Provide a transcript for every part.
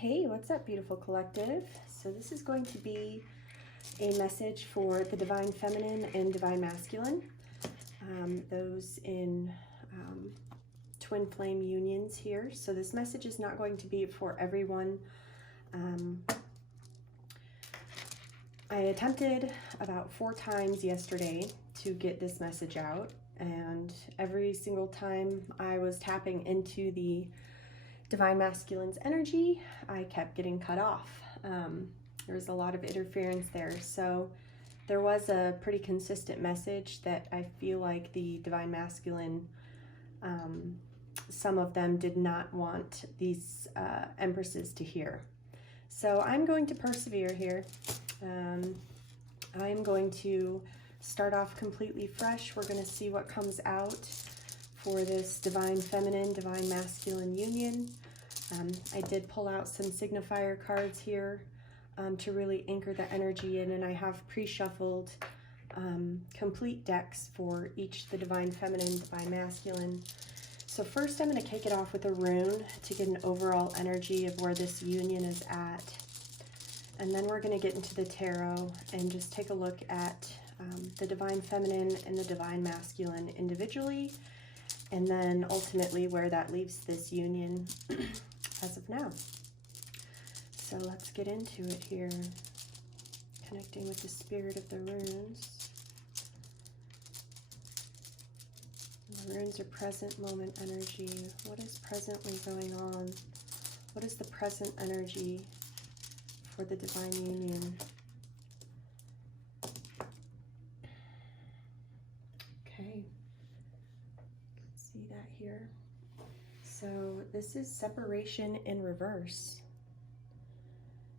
Hey, what's up, beautiful collective? So this is going to be a message for the Divine Feminine and Divine Masculine, those in twin flame unions here. So this message is not going to be for everyone. I attempted about 4 times yesterday to get this message out, and every single time I was tapping into the Divine Masculine's energy, I kept getting cut off. There was a lot of interference there. So there was a pretty consistent message that I feel like the Divine Masculine, some of them did not want these Empresses to hear. So I'm going to persevere here. I'm going to start off completely fresh. We're going to see what comes out for this Divine Feminine, Divine Masculine union. I did pull out some signifier cards here to really anchor the energy in, and I have pre-shuffled complete decks for each, the Divine Feminine, Divine Masculine. So first I'm going to kick it off with a rune to get an overall energy of where this union is at. And then we're going to get into the tarot and just take a look at the Divine Feminine and the Divine Masculine individually, and then ultimately where that leaves this union as of now. So let's get into it here, connecting with the spirit of the runes. The runes are present moment energy. What is presently going on? What is the present energy for the Divine Union? Okay, see that here. So this is separation in reverse.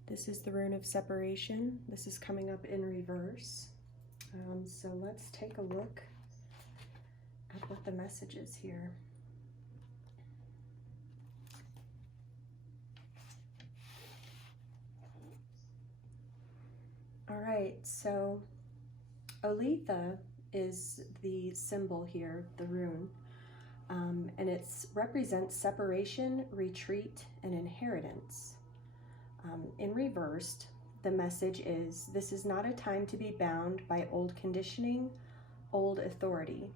This is the rune of separation. This is coming up in reverse. So let's take a look at what the message is here. All right, so Olitha is the symbol here, the rune, and it represents separation, retreat, and inheritance. In reversed, the message is, this is not a time to be bound by old conditioning, old authority.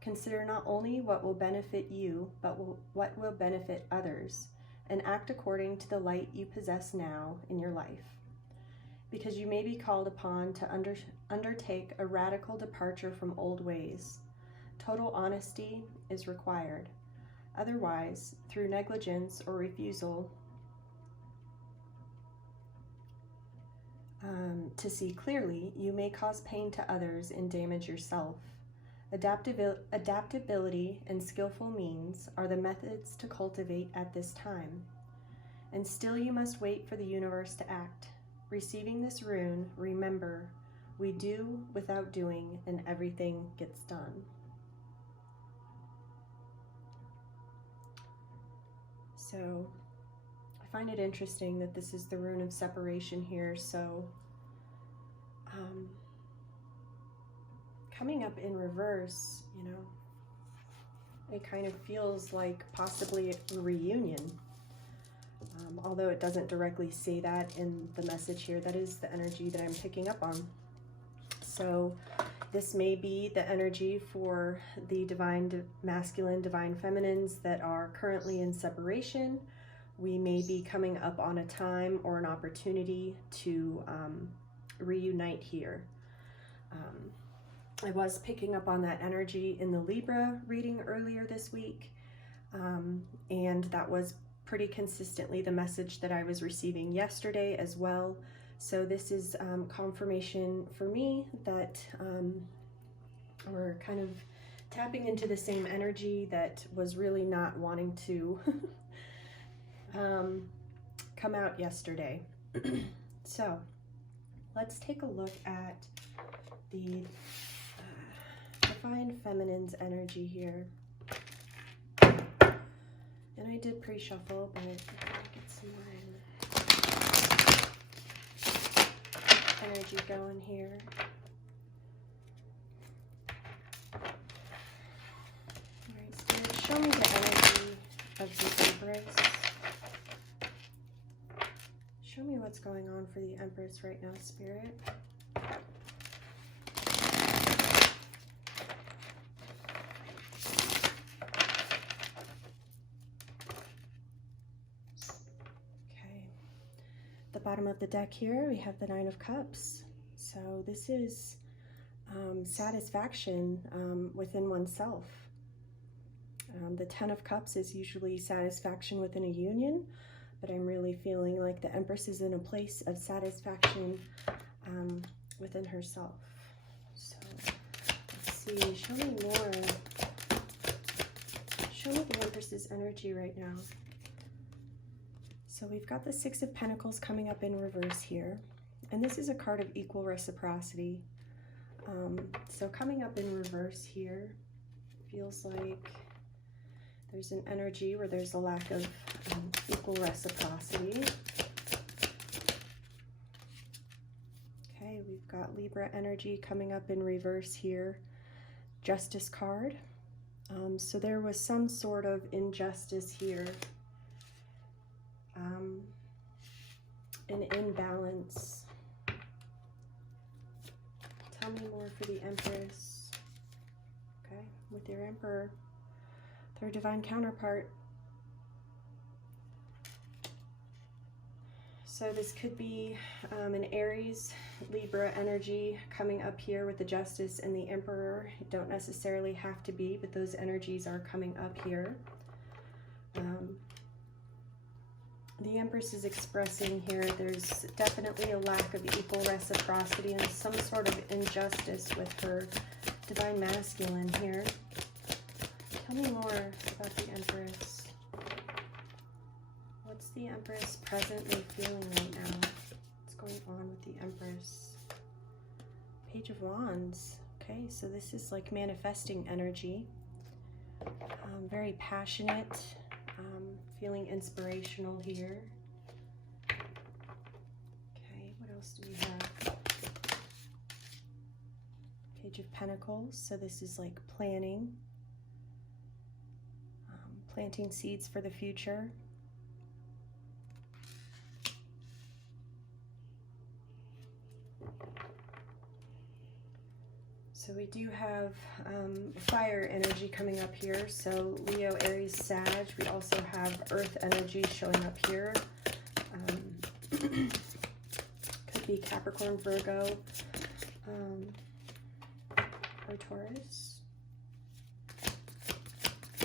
Consider not only what will benefit you, but what will benefit others, and act according to the light you possess now in your life. Because you may be called upon to undertake a radical departure from old ways. Total honesty is required. Otherwise, through negligence or refusal to see clearly, you may cause pain to others and damage yourself. Adaptability and skillful means are the methods to cultivate at this time. And still you must wait for the universe to act. Receiving this rune, remember, we do without doing, and everything gets done. So I find it interesting that this is the rune of separation here. So coming up in reverse, you know, it kind of feels like possibly a reunion. Although it doesn't directly say that in the message here, that is the energy that I'm picking up on. So this may be the energy for the Divine Masculine, Divine Feminines that are currently in separation. We may be coming up on a time or an opportunity to reunite here. I was picking up on that energy in the Libra reading earlier this week, and that was pretty consistently the message that I was receiving yesterday as well. So this is confirmation for me that we're kind of tapping into the same energy that was really not wanting to come out yesterday. So let's take a look at the Divine Feminine's energy here. And I did pre-shuffle, but I'll get some more energy going here. Alright, Spirit, show me the energy of the Empress. what's going on for the Empress right now, Spirit. Okay. The bottom of the deck here, we have the Nine of Cups. So this is satisfaction within oneself. The Ten of Cups is usually satisfaction within a union, but I'm really feeling like the Empress is in a place of satisfaction within herself. So let's see, show me more. Show me the Empress's energy right now. So we've got the Six of Pentacles coming up in reverse here, and this is a card of equal reciprocity. So coming up in reverse here feels like there's an energy where there's a lack of equal reciprocity. Okay, we've got Libra energy coming up in reverse here. Justice card. So there was some sort of injustice here. An imbalance. Tell me more for the Empress. Okay, with your Emperor, their divine counterpart. So this could be an Aries, Libra energy coming up here with the Justice and the Emperor. It don't necessarily have to be, but those energies are coming up here. The Empress is expressing here there's definitely a lack of equal reciprocity and some sort of injustice with her divine masculine here. Tell me more about the Empress. What's the Empress presently feeling right now? What's going on with the Empress? Page of Wands. Okay, so this is like manifesting energy. Very passionate. Feeling inspirational here. Okay, what else do we have? Page of Pentacles. So this is like planning, planting seeds for the future. So we do have fire energy coming up here. So Leo, Aries, Sag. We also have earth energy showing up here. Could be Capricorn, Virgo, or Taurus.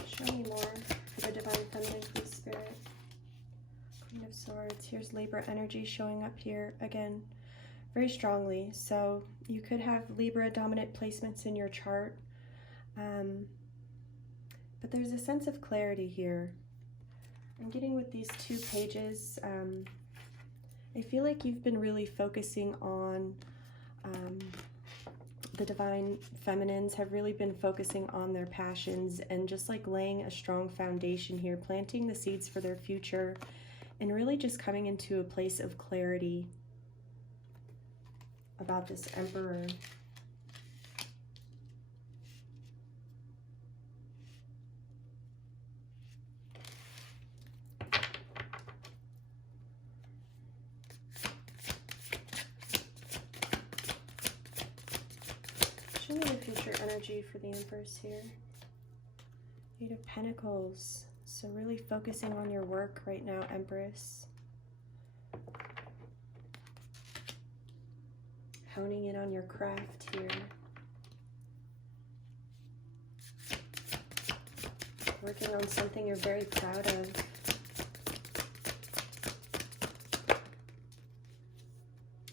Show me more for the divine feminine, please, Spirit. Queen of Swords. Here's Libra energy showing up here again. Very strongly. So you could have Libra dominant placements in your chart, but there's a sense of clarity here. I'm getting with these two pages, I feel like you've been really focusing on the divine feminines have really been focusing on their passions and just like laying a strong foundation here, planting the seeds for their future and really just coming into a place of clarity about this Emperor. Show me the future energy for the Empress here. Eight of Pentacles. So really focusing on your work right now, Empress. Honing in on your craft here. Working on something you're very proud of.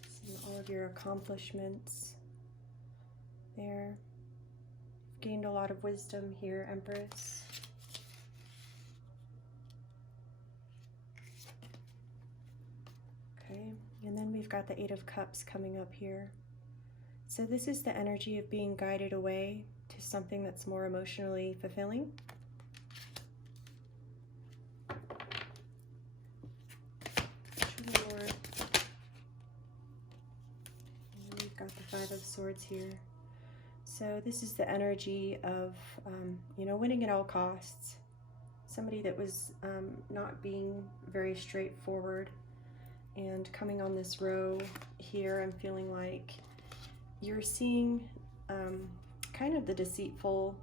Seeing all of your accomplishments there. You've gained a lot of wisdom here, Empress. Okay. And then we've got the Eight of Cups coming up here. So this is the energy of being guided away to something that's more emotionally fulfilling. Show me more. And then we've got the Five of Swords here. So this is the energy of, you know, winning at all costs. Somebody that was not being very straightforward And coming on this row here, I'm feeling like you're seeing kind of the deceitful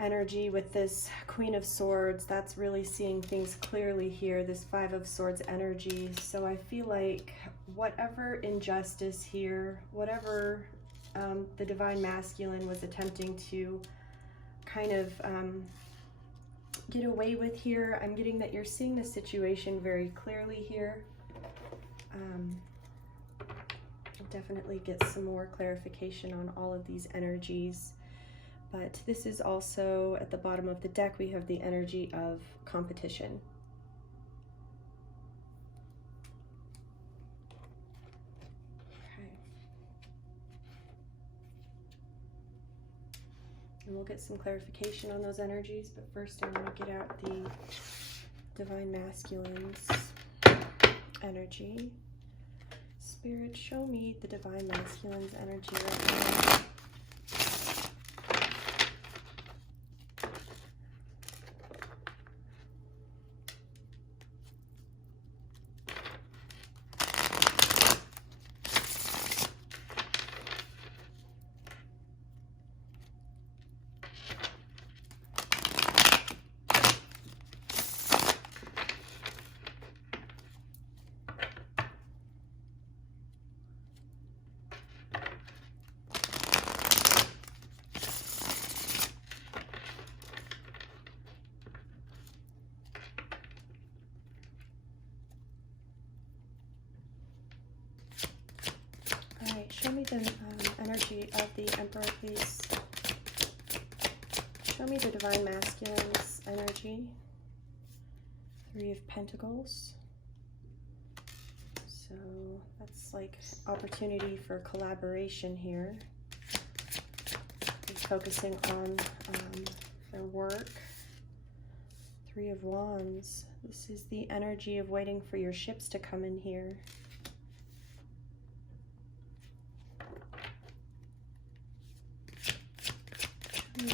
energy with this Queen of Swords. That's really seeing things clearly here, this Five of Swords energy. So I feel like whatever injustice here, whatever the Divine Masculine was attempting to kind of get away with here, I'm getting that you're seeing the situation very clearly here. I'll definitely get some more clarification on all of these energies. But this is also, at the bottom of the deck, we have the energy of competition. Okay. And we'll get some clarification on those energies, but first I want to get out the Divine Masculine's energy. Spirit, show me the Divine Masculine's energy right now. Show me the energy of the Emperor, please. Show me the Divine Masculine's energy. Three of Pentacles. So that's like opportunity for collaboration here. He's focusing on their work. Three of Wands. This is the energy of waiting for your ships to come in here.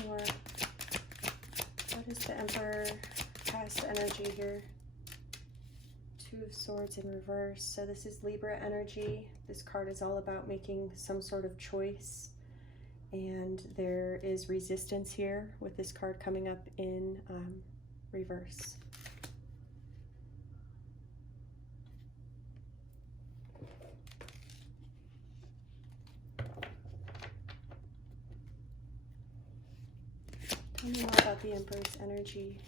More. What is the Emperor past energy here? Two of Swords in reverse. So this is Libra energy. This card is all about making some sort of choice. And there is resistance here with this card coming up in reverse. Tell me more about the Emperor's energy.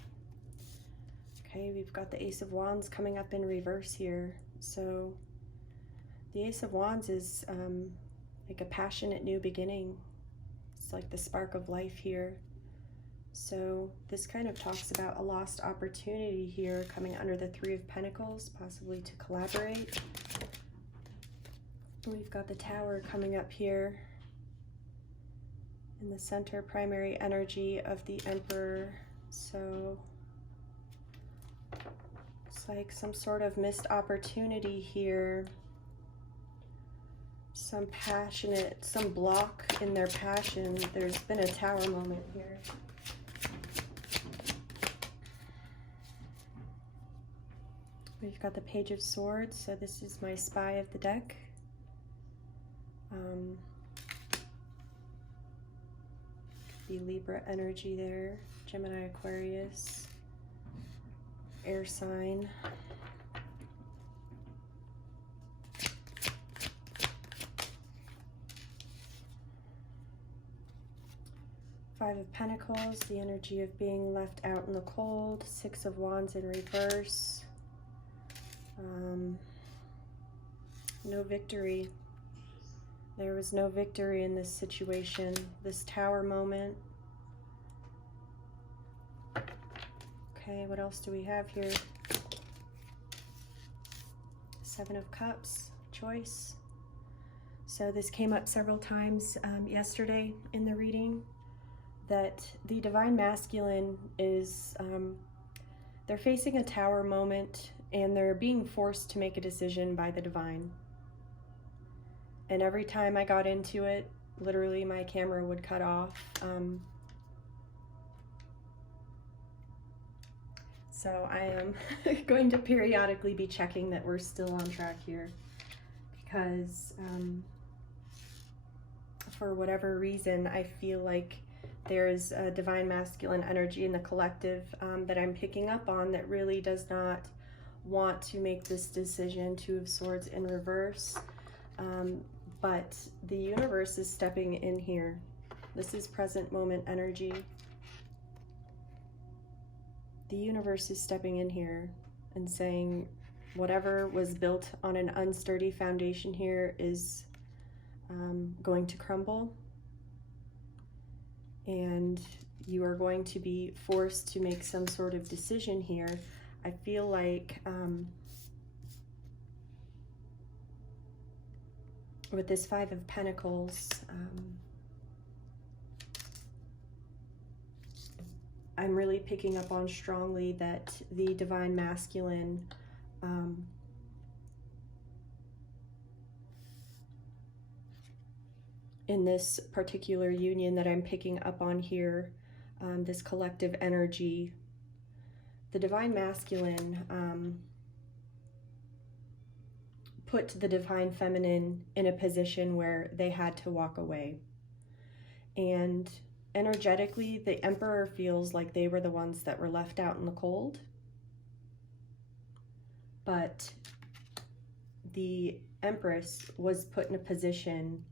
Okay, we've got the Ace of Wands coming up in reverse here. So the Ace of Wands is like a passionate new beginning. It's like the spark of life here. So this kind of talks about a lost opportunity here coming under the Three of Pentacles, possibly to collaborate. We've got the Tower coming up here. In the center, primary energy of the Emperor. So it's like some sort of missed opportunity here. Some passionate, some block in their passion. There's been a Tower moment here. We've got the Page of Swords. So this is my spy of the deck. The Libra energy there, Gemini, Aquarius, air sign. Five of Pentacles, the energy of being left out in the cold. Six of Wands in reverse. No victory. There was no victory in this situation, this Tower moment. Okay, what else do we have here? Seven of Cups, choice. So this came up several times yesterday in the reading, that the Divine Masculine is, they're facing a Tower moment and they're being forced to make a decision by the Divine. And every time I got into it, literally my camera would cut off. So I am going to periodically be checking that we're still on track here, because for whatever reason, I feel like there's a divine masculine energy in the collective that I'm picking up on that really does not want to make this decision. Two of Swords in reverse. But the universe is stepping in here. This is present moment energy. The universe is stepping in here and saying whatever was built on an unsturdy foundation here is going to crumble, and you are going to be forced to make some sort of decision here. I feel like with this Five of Pentacles, I'm really picking up on strongly that the divine masculine in this particular union that I'm picking up on here, this collective energy, the divine masculine put the divine feminine in a position where they had to walk away. And energetically, the Emperor feels like they were the ones that were left out in the cold. But the Empress was put in a position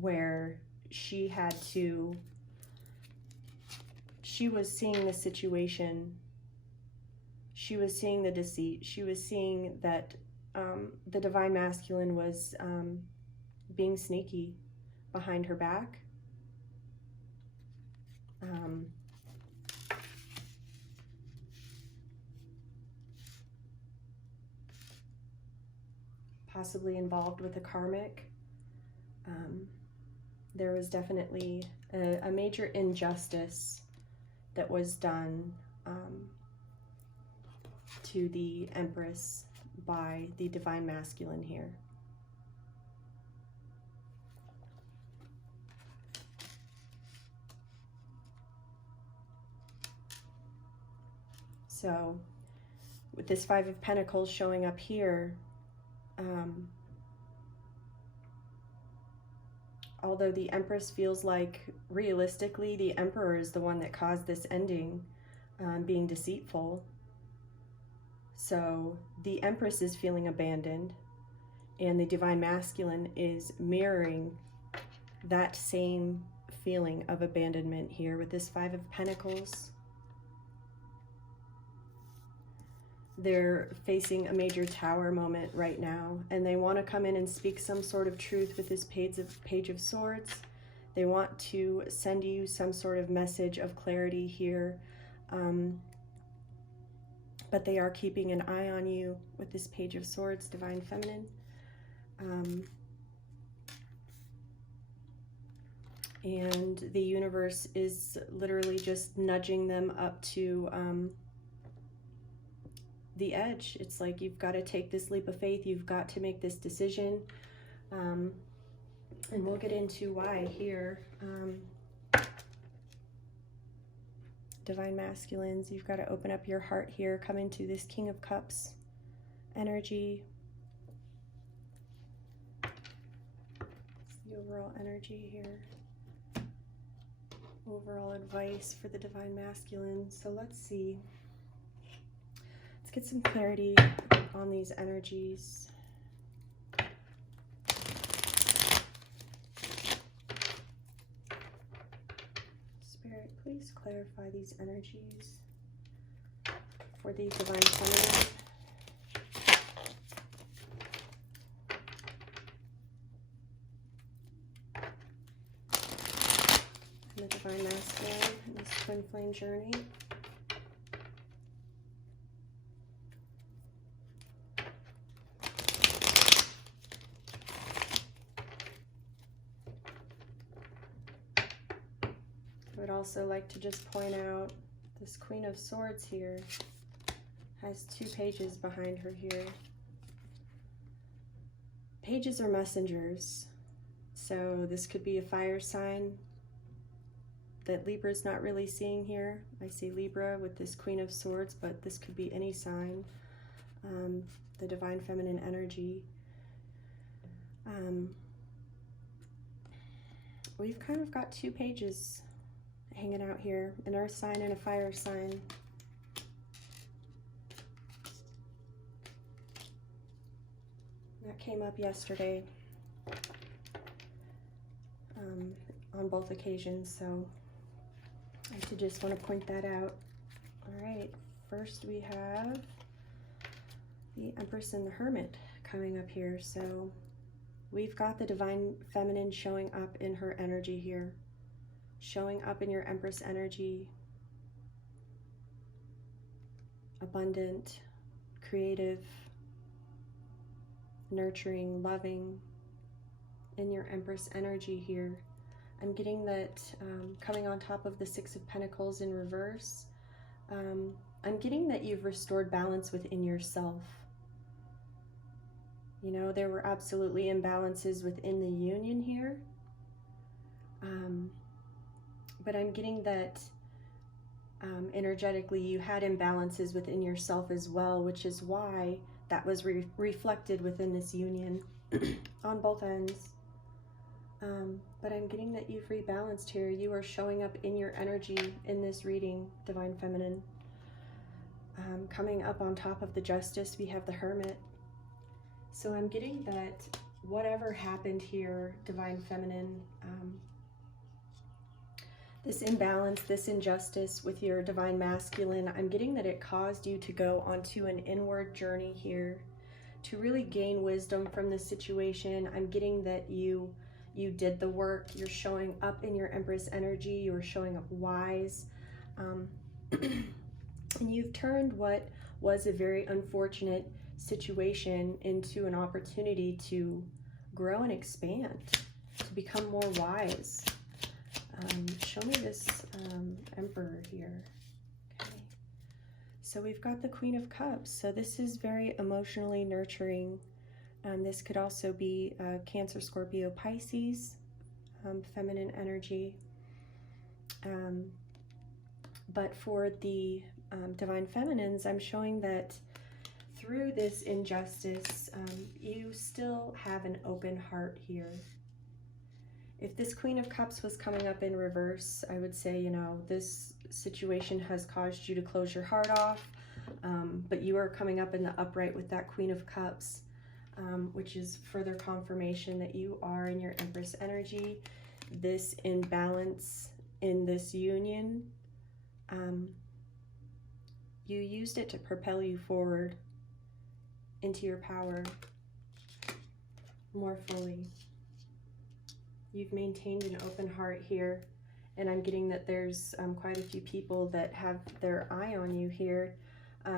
where she was seeing the situation, she was seeing the deceit, she was seeing that the divine masculine was being sneaky behind her back. Possibly involved with a karmic. There was definitely a major injustice that was done to the Empress by the divine masculine here. So with this Five of Pentacles showing up here, although the Empress feels like realistically the Emperor is the one that caused this ending, being deceitful. So the Empress is feeling abandoned, and the divine masculine is mirroring that same feeling of abandonment here with this Five of Pentacles. They're facing a major tower moment right now, and they want to come in and speak some sort of truth with this Page of Swords. They want to send you some sort of message of clarity here, but they are keeping an eye on you with this Page of Swords, divine feminine. And the universe is literally just nudging them up to the edge. It's like, you've got to take this leap of faith, you've got to make this decision, and we'll get into why here. Divine masculines, you've got to open up your heart here, come into this King of Cups energy. It's the overall energy here, overall advice for the divine masculine. So let's see. Let's get some clarity on these energies. Spirit, please clarify these energies for the divine feminine. And the divine masculine in this twin flame journey. I would also like to just point out this Queen of Swords here has two pages behind her here. Pages are messengers, so this could be a fire sign. that Libra's not really seeing here. I see Libra with this Queen of Swords, but this could be any sign. The Divine Feminine energy. We've kind of got two pages hanging out here, an earth sign and a fire sign. That came up yesterday on both occasions, so I did just want to point that out. All right, first we have the Empress and the Hermit coming up here. So we've got the Divine Feminine showing up in her energy here, showing up in your Empress energy, abundant, creative, nurturing, loving, in your Empress energy here. I'm getting that coming on top of the Six of Pentacles in reverse. I'm getting that you've restored balance within yourself. You know, there were absolutely imbalances within the union here. But I'm getting that energetically you had imbalances within yourself as well, which is why that was reflected within this union on both ends. But I'm getting that you've rebalanced here. You are showing up in your energy in this reading, Divine Feminine. Coming up on top of the Justice, we have the Hermit. So I'm getting that whatever happened here, Divine Feminine, this imbalance, this injustice with your Divine Masculine, I'm getting that it caused you to go onto an inward journey here to really gain wisdom from this situation. I'm getting that you did the work. You're showing up in your Empress energy. You're showing up wise. And you've turned what was a very unfortunate situation into an opportunity to grow and expand, to become more wise. Show me this Emperor here. Okay. So we've got the Queen of Cups. So this is very emotionally nurturing. This could also be Cancer, Scorpio, Pisces, feminine energy. But for the Divine Feminines, I'm showing that through this injustice, you still have an open heart here. If this Queen of Cups was coming up in reverse, I would say, you know, this situation has caused you to close your heart off, but you are coming up in the upright with that Queen of Cups, which is further confirmation that you are in your Empress energy. This imbalance in this union, you used it to propel you forward into your power more fully. You've maintained an open heart here, and I'm getting that there's quite a few people that have their eye on you here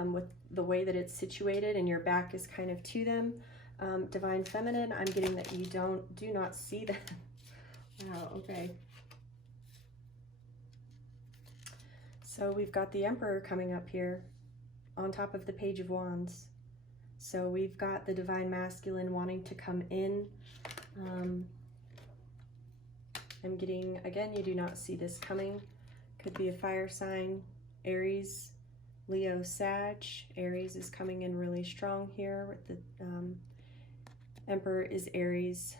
with the way that it's situated, and your back is kind of to them. Divine Feminine, I'm getting that you do not see them. Wow, okay. So we've got the Emperor coming up here on top of the Page of Wands. So we've got the Divine Masculine wanting to come in. I'm getting, again, you do not see this coming. Could be a fire sign, Aries, Leo, Sag. Aries is coming in really strong here with the Emperor is Aries,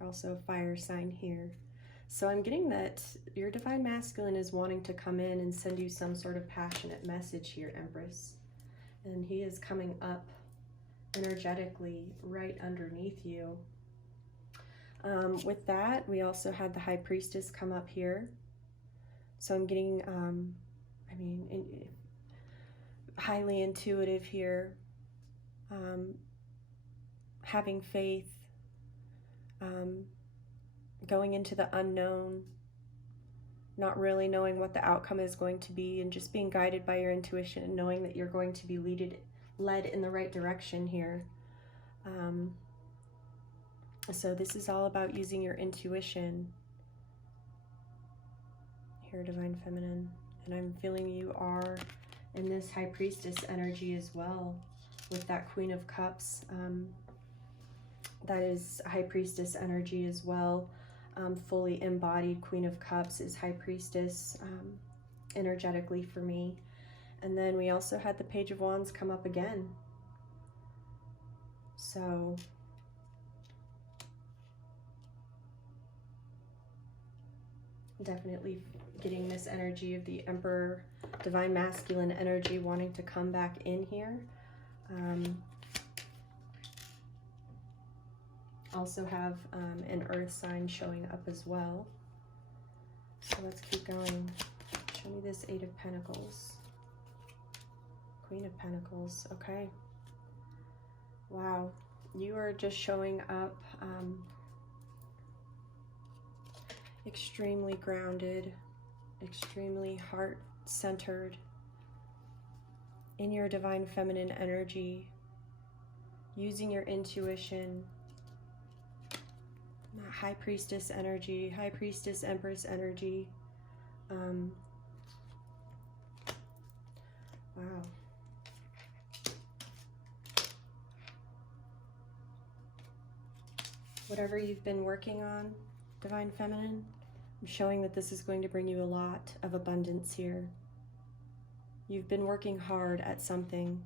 also a fire sign here. So I'm getting that your Divine Masculine is wanting to come in and send you some sort of passionate message here, Empress. And he is coming up energetically right underneath you. With that, we also had the High Priestess come up here. So I'm getting, highly intuitive here, having faith, going into the unknown, not really knowing what the outcome is going to be, and just being guided by your intuition and knowing that you're going to be led in the right direction here. So this is all about using your intuition here, Divine Feminine. And I'm feeling you are in this High Priestess energy as well with that Queen of Cups. That is High Priestess energy as well. fully embodied Queen of Cups is High Priestess energetically for me. And then we also had the Page of Wands come up again. So definitely getting this energy of the Emperor, Divine Masculine energy wanting to come back in here. Also have an earth sign showing up as well. So let's keep going. Show me this Eight of Pentacles. Queen of Pentacles. Okay. Wow. You are just showing up extremely grounded, extremely heart-centered in your divine feminine energy, using your intuition, High Priestess energy, High Priestess Empress energy. Wow. Whatever you've been working on, Divine Feminine, I'm showing that this is going to bring you a lot of abundance here. You've been working hard at something.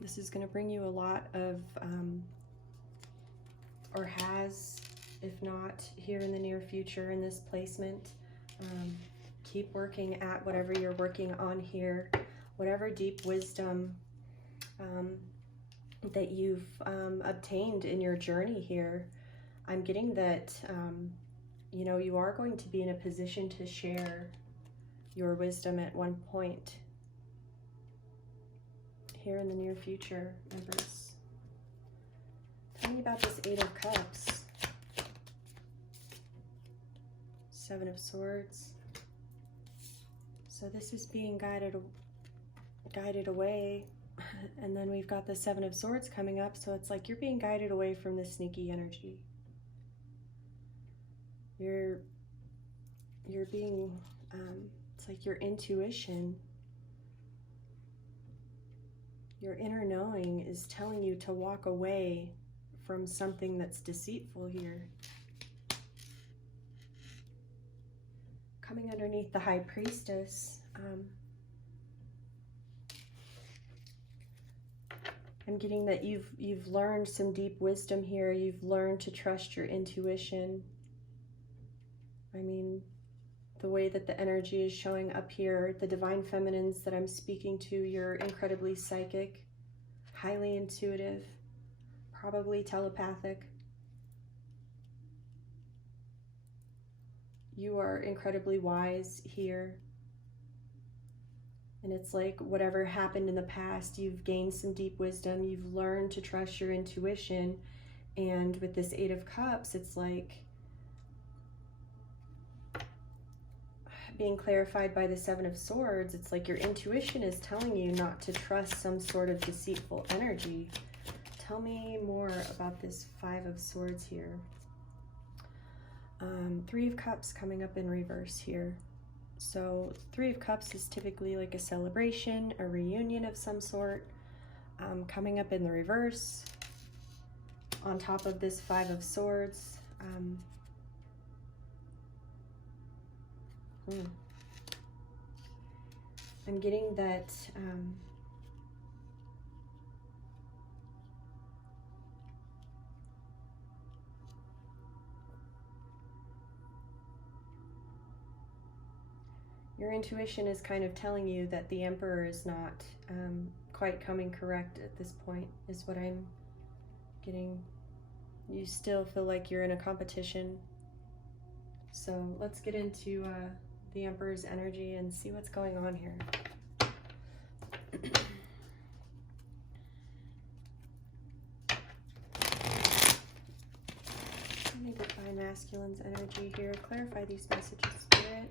This is going to bring you a lot of, or has, if not here in the near future in this placement. Keep working at whatever you're working on here, whatever deep wisdom that you've obtained in your journey here. I'm getting that, you know, you are going to be in a position to share your wisdom at one point here in the near future, Empress. Tell me about this Eight of Cups. Seven of Swords. So this is being guided away. And then we've got the Seven of Swords coming up. So it's like you're being guided away from this sneaky energy. You're being, it's like your intuition, your inner knowing is telling you to walk away from something that's deceitful here. Coming underneath the High Priestess, I'm getting that you've learned some deep wisdom here. You've learned to trust your intuition. I mean, the way that the energy is showing up here, the divine feminines that I'm speaking to, you're incredibly psychic, highly intuitive, probably telepathic. You are incredibly wise here. And it's like whatever happened in the past, you've gained some deep wisdom. You've learned to trust your intuition. And with this Eight of Cups, it's like being clarified by the Seven of Swords. It's like your intuition is telling you not to trust some sort of deceitful energy. Tell me more about this Five of Swords here. Three of Cups coming up in reverse here. So Three of Cups is typically like a celebration, a reunion of some sort. Coming up in the reverse on top of this Five of Swords. I'm getting that your intuition is kind of telling you that the Emperor is not quite coming correct at this point, is what I'm getting. You still feel like you're in a competition. So let's get into the Emperor's energy and see what's going on here. Let me define masculine's energy here. Clarify these messages, Spirit.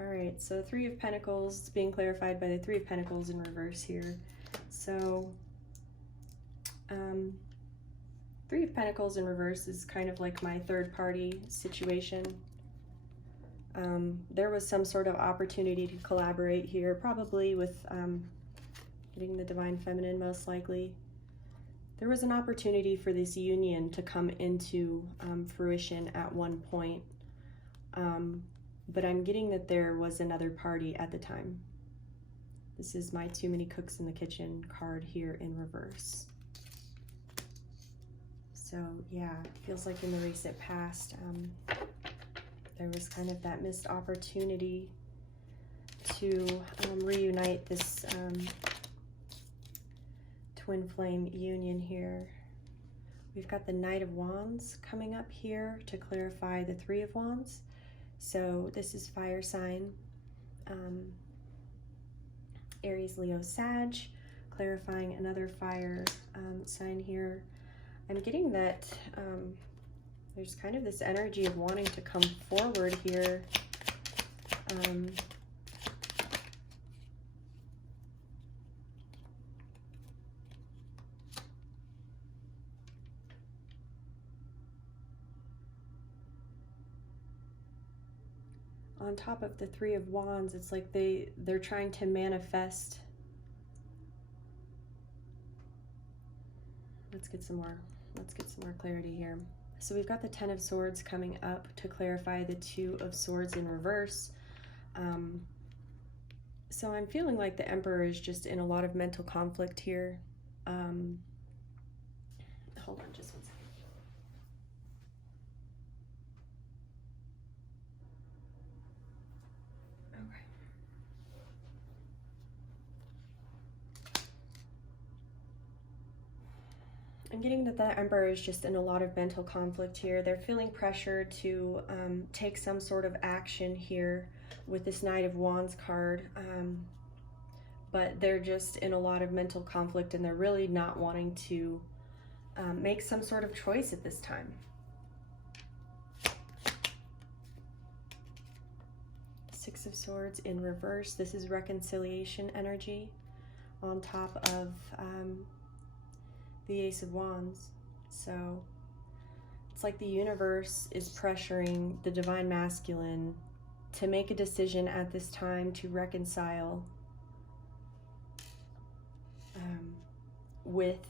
Alright, so Three of Pentacles being clarified by the Three of Pentacles in reverse here. So Three of Pentacles in reverse is kind of like my third party situation. There was some sort of opportunity to collaborate here, probably with getting the Divine Feminine most likely. There was an opportunity for this union to come into fruition at one point, but I'm getting that there was another party at the time. This is my Too Many Cooks in the Kitchen card here in reverse. So yeah, feels like in the recent past, there was kind of that missed opportunity to reunite this twin flame union here. We've got the Knight of Wands coming up here to clarify the Three of Wands. So this is fire sign, Aries, Leo, Sag, clarifying another fire sign here. I'm getting that there's kind of this energy of wanting to come forward here. On top of the Three of Wands, it's like they're trying to manifest. Let's get some more clarity here. So we've got the Ten of Swords coming up to clarify the Two of Swords in reverse. So I'm feeling like the Emperor is just in a lot of mental conflict here. Hold on just one second. I'm getting that the Emperor is just in a lot of mental conflict here. They're feeling pressure to take some sort of action here with this Knight of Wands card, but they're just in a lot of mental conflict and they're really not wanting to make some sort of choice at this time. Six of Swords in reverse. This is reconciliation energy on top of the Ace of Wands. So it's like the universe is pressuring the Divine Masculine to make a decision at this time to reconcile with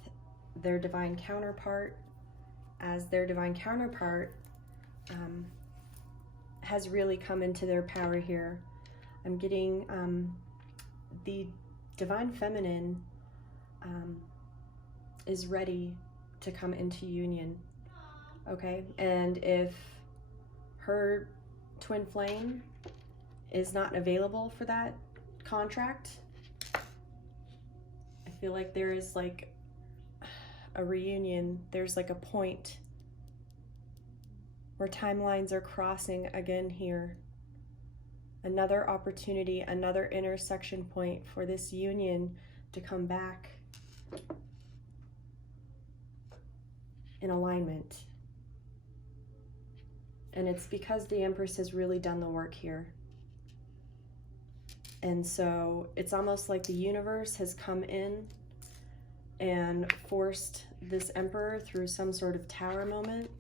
their divine counterpart, as their divine counterpart has really come into their power here. I'm getting the Divine Feminine is ready to come into union, okay? And if her twin flame is not available for that contract, I feel like there is like a reunion. There's like a point where timelines are crossing again here. Another opportunity, another intersection point for this union to come back in alignment. And it's because the Empress has really done the work here. And so it's almost like the universe has come in and forced this Emperor through some sort of tower moment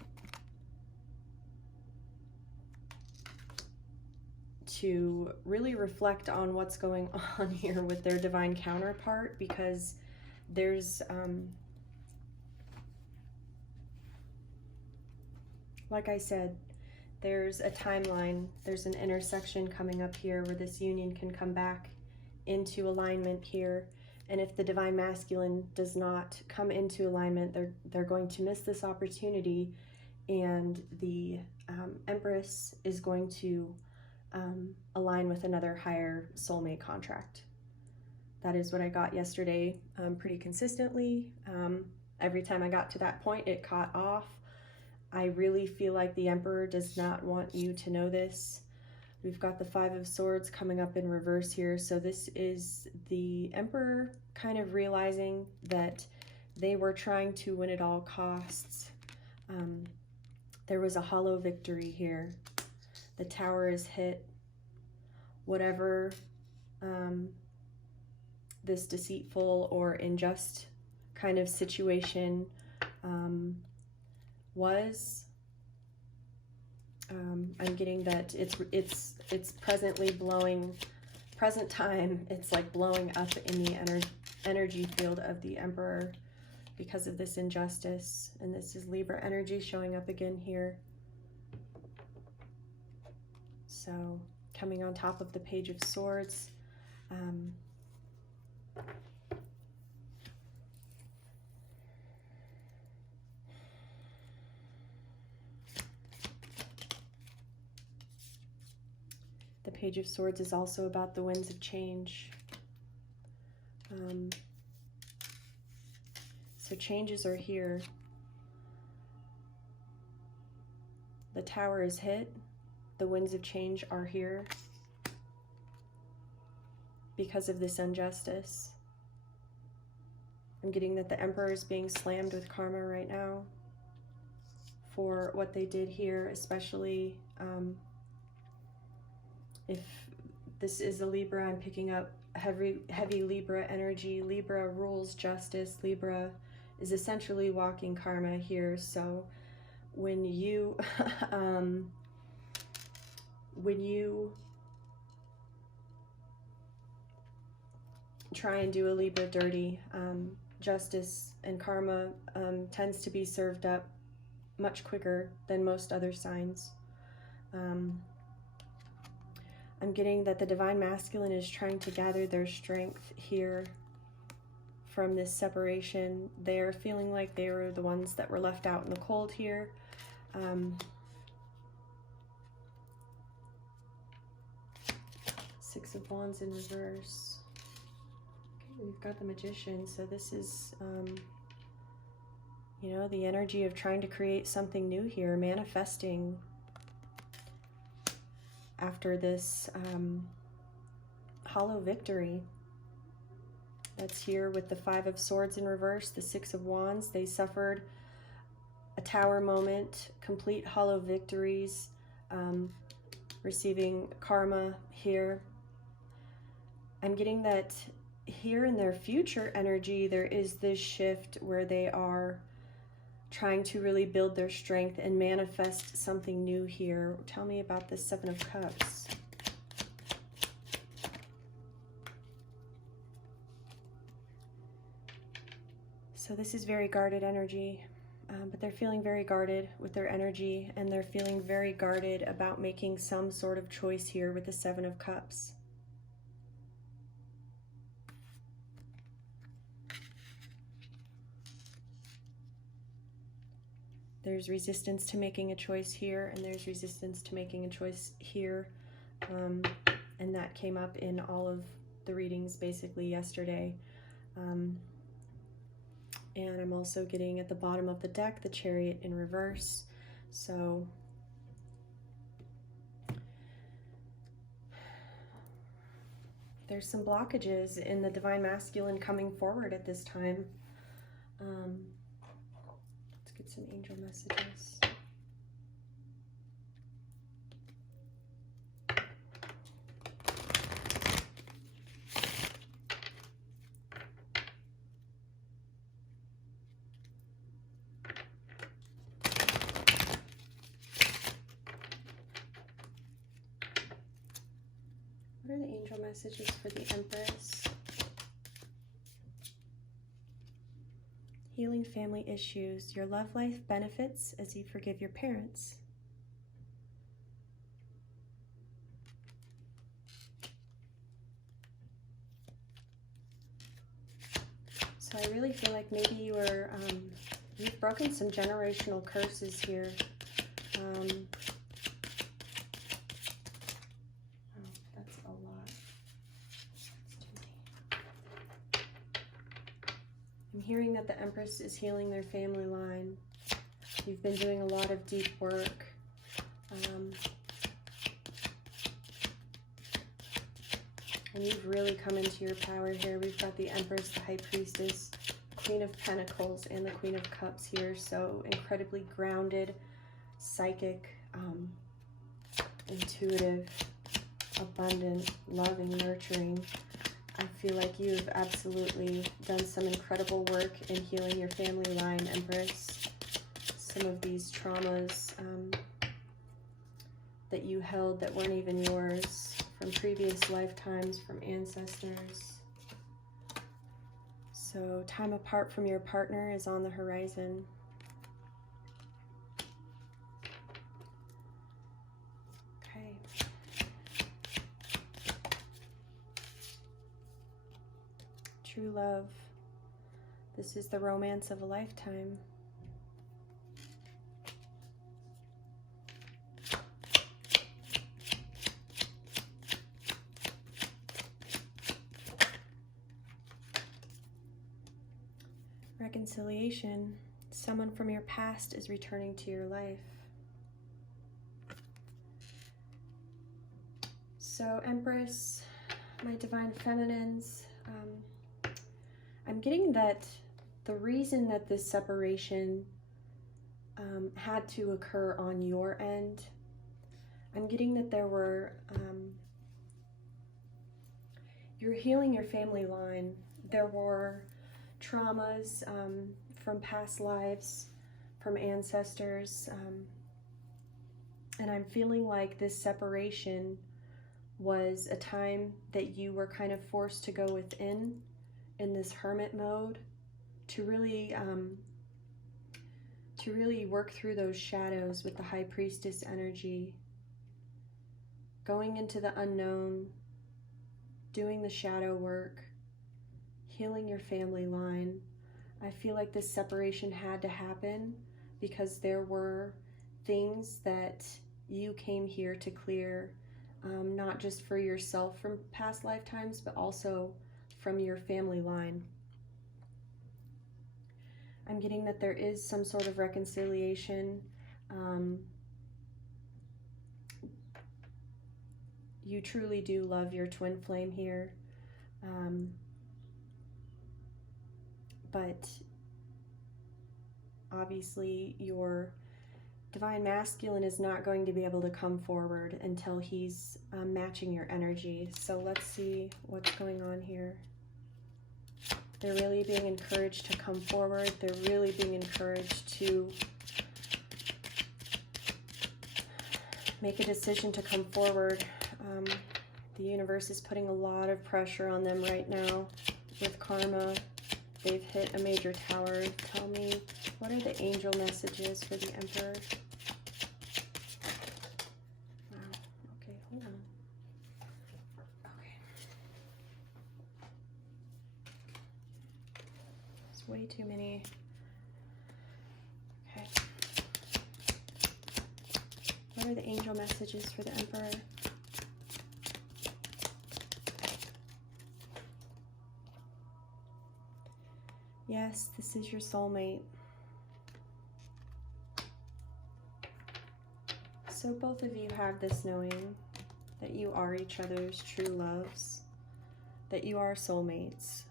to really reflect on what's going on here with their divine counterpart, because there's like I said, there's a timeline, there's an intersection coming up here where this union can come back into alignment here. And if the Divine Masculine does not come into alignment, they're going to miss this opportunity, and the Empress is going to align with another higher soulmate contract. That is what I got yesterday pretty consistently. Every time I got to that point, it caught off. I really feel like the Emperor does not want you to know this. We've got the Five of Swords coming up in reverse here. So this is the Emperor kind of realizing that they were trying to win at all costs. There was a hollow victory here. The tower is hit. Whatever this deceitful or unjust kind of situation was. I'm getting that it's presently blowing, present time, it's like blowing up in the energy field of the Emperor because of this injustice. And this is Libra energy showing up again here. So coming on top of the Page of Swords. The Page of Swords is also about the winds of change. So changes are here. The Tower is hit. The winds of change are here because of this injustice. I'm getting that the Emperor is being slammed with karma right now for what they did here, especially if this is a Libra. I'm picking up heavy Libra energy. Libra rules justice. Libra is essentially walking karma here. So when you try and do a Libra dirty, justice and karma tends to be served up much quicker than most other signs. I'm getting that the Divine Masculine is trying to gather their strength here from this separation. They're feeling like they were the ones that were left out in the cold here. Six of Wands in reverse. Okay, we've got the Magician. So this is, you know, the energy of trying to create something new here, manifesting after this hollow victory that's here with the Five of Swords in reverse, the Six of Wands. They suffered a Tower moment, complete hollow victories, receiving karma here. I'm getting that here in their future energy, there is this shift where they are trying to really build their strength and manifest something new here. Tell me about this Seven of Cups. So this is very guarded energy, but they're feeling very guarded with their energy, and they're feeling very guarded about making some sort of choice here with the Seven of Cups. There's resistance to making a choice here, and there's resistance to making a choice here. And that came up in all of the readings basically yesterday. And I'm also getting at the bottom of the deck, the Chariot in reverse. So there's some blockages in the Divine Masculine coming forward at this time. Get some angel messages. What are the angel messages for the Empress? Healing family issues. Your love life benefits as you forgive your parents. So I really feel like maybe you were, you've broken some generational curses here. Oh, that's a lot. That's too many. I'm hearing that the Empress is healing their family line. You've been doing a lot of deep work. And you've really come into your power here. We've got the Empress, the High Priestess, Queen of Pentacles, and the Queen of Cups here. So incredibly grounded, psychic, intuitive, abundant, loving, nurturing. I feel like you've absolutely done some incredible work in healing your family line, Empress. Some of these traumas that you held that weren't even yours, from previous lifetimes, from ancestors. So time apart from your partner is on the horizon. Okay. True love. This is the romance of a lifetime. Reconciliation. Someone from your past is returning to your life. So, Empress, my divine feminines, I'm getting that the reason that this separation had to occur on your end, I'm getting that there were, you're healing your family line. There were traumas from past lives, from ancestors, and I'm feeling like this separation was a time that you were kind of forced to go within in this hermit mode to really work through those shadows with the High Priestess energy, going into the unknown, doing the shadow work, healing your family line. I feel like this separation had to happen because there were things that you came here to clear, not just for yourself from past lifetimes, but also from your family line. I'm getting that there is some sort of reconciliation. You truly do love your twin flame here. But obviously your divine masculine is not going to be able to come forward until he's matching your energy. So let's see what's going on here. They're really being encouraged to come forward. They're really being encouraged to make a decision to come forward. The universe is putting a lot of pressure on them right now with karma. They've hit a major tower. Tell me, what are the angel messages for the Emperor? Wow. Okay, hold on. Okay. There's way too many. Okay. What are the angel messages for the Emperor? Yes, this is your soulmate. So both of you have this knowing that you are each other's true loves, that you are soulmates.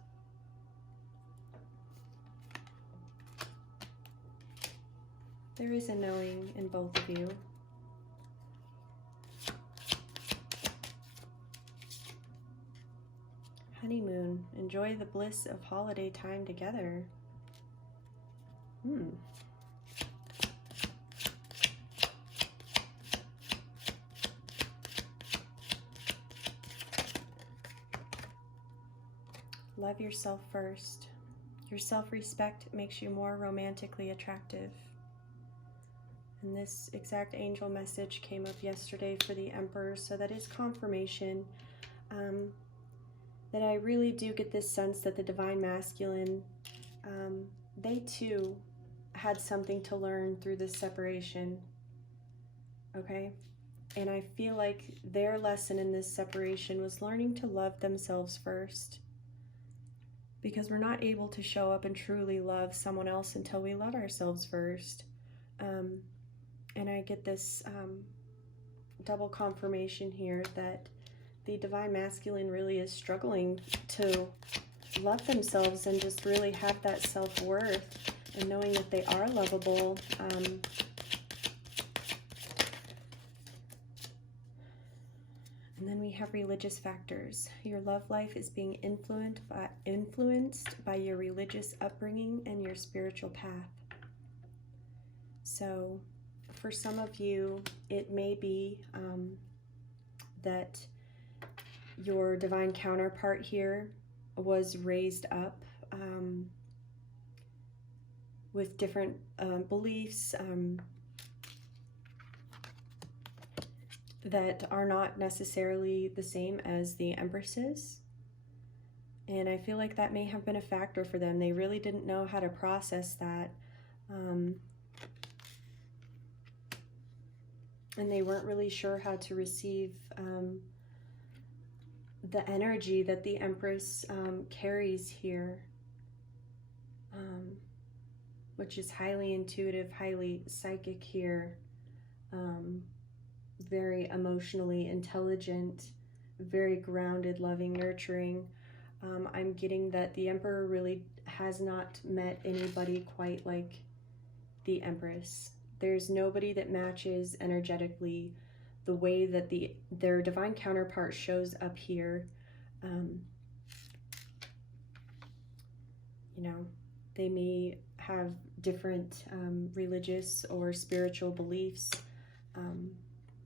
There is a knowing in both of you. Honeymoon. Enjoy the bliss of holiday time together. Love yourself first. Your self-respect makes you more romantically attractive. And this exact angel message came up yesterday for the Emperor, so that is confirmation that I really do get this sense that the divine masculine, they too had something to learn through this separation, okay? And I feel like their lesson in this separation was learning to love themselves first, because we're not able to show up and truly love someone else until we love ourselves first. And I get this double confirmation here that the divine masculine really is struggling to love themselves and just really have that self-worth and knowing that they are lovable. And then we have religious factors. Your love life is being influenced by your religious upbringing and your spiritual path. So for some of you, it may be that your divine counterpart here was raised up with different beliefs that are not necessarily the same as the Empress's. And I feel like that may have been a factor for them. They really didn't know how to process that. And they weren't really sure how to receive the energy that the Empress carries here, which is highly intuitive, highly psychic here, very emotionally intelligent, very grounded, loving, nurturing. I'm getting that the Emperor really has not met anybody quite like the Empress. There's nobody that matches energetically the way that their divine counterpart shows up here. You know, they may have different religious or spiritual beliefs.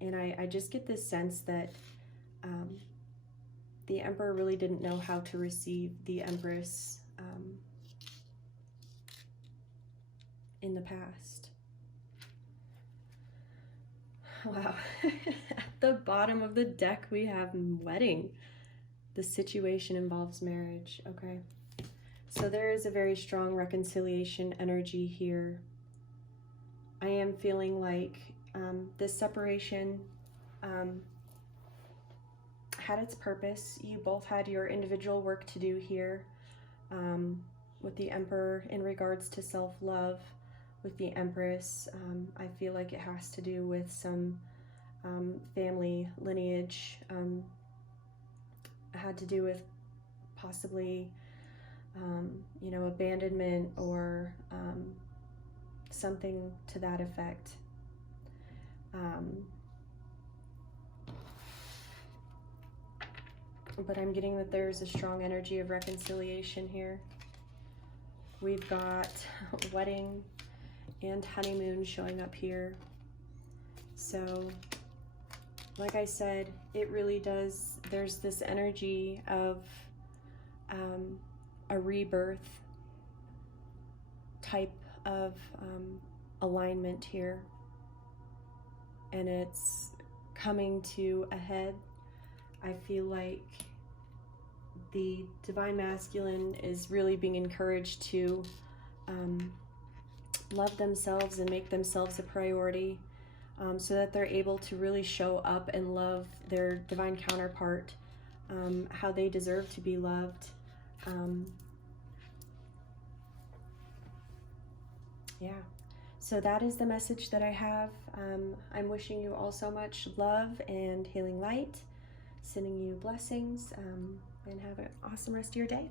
And I just get this sense that the Emperor really didn't know how to receive the Empress in the past. Wow. At the bottom of the deck, we have wedding. The situation involves marriage. Okay. So there is a very strong reconciliation energy here. I am feeling like this separation had its purpose. You both had your individual work to do here with the Emperor in regards to self-love. With the Empress, I feel like it has to do with some family lineage. Had to do with possibly, you know, abandonment or something to that effect. But I'm getting that there's a strong energy of reconciliation here. We've got wedding and honeymoon showing up here. So, like I said, it really does, there's this energy of a rebirth type of alignment here. And it's coming to a head. I feel like the Divine Masculine is really being encouraged to love themselves and make themselves a priority, so that they're able to really show up and love their divine counterpart how they deserve to be loved. Yeah, so that is the message that I have. I'm wishing you all so much love and healing light, sending you blessings, and have an awesome rest of your day.